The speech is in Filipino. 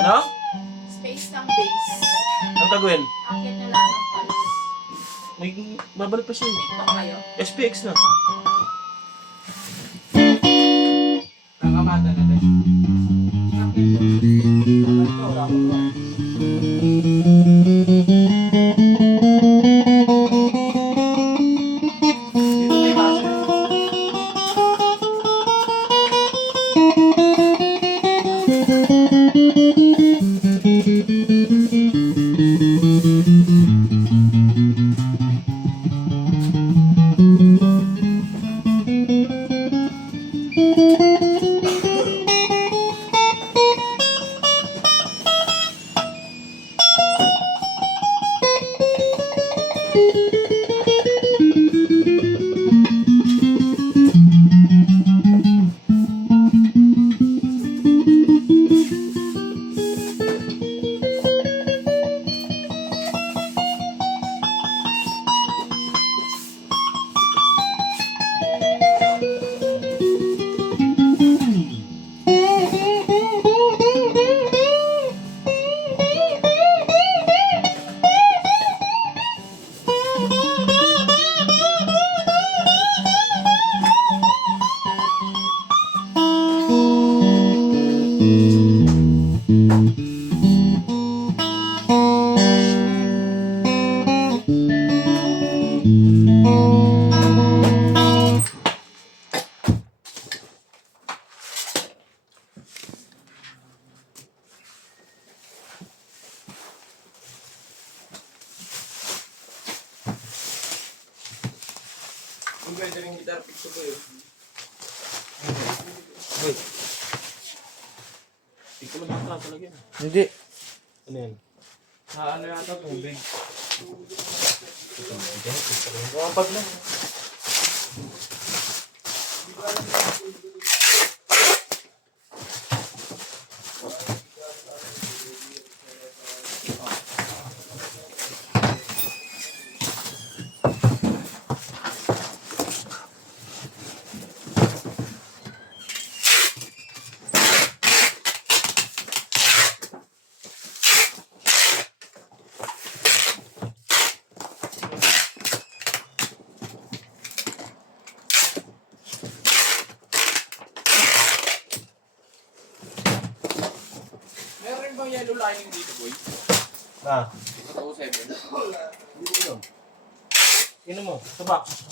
Ano? Space ng base. Anong gagawin? Akyat na lang ng pulse. May babalik pa siya eh. TikTok kayo. SPX na. Nakamata na din. Wala ko ba? Dito may baso. Kung pwede rin guitar pick ko yun. Wait. Hindi ko lang nakakala talaga yan. Hindi. Ano yan? Ano yata tubig? Kapag lang. Meron bang yellow lining dito, boy? Ah. Ito 7. Sino mo? Sa box.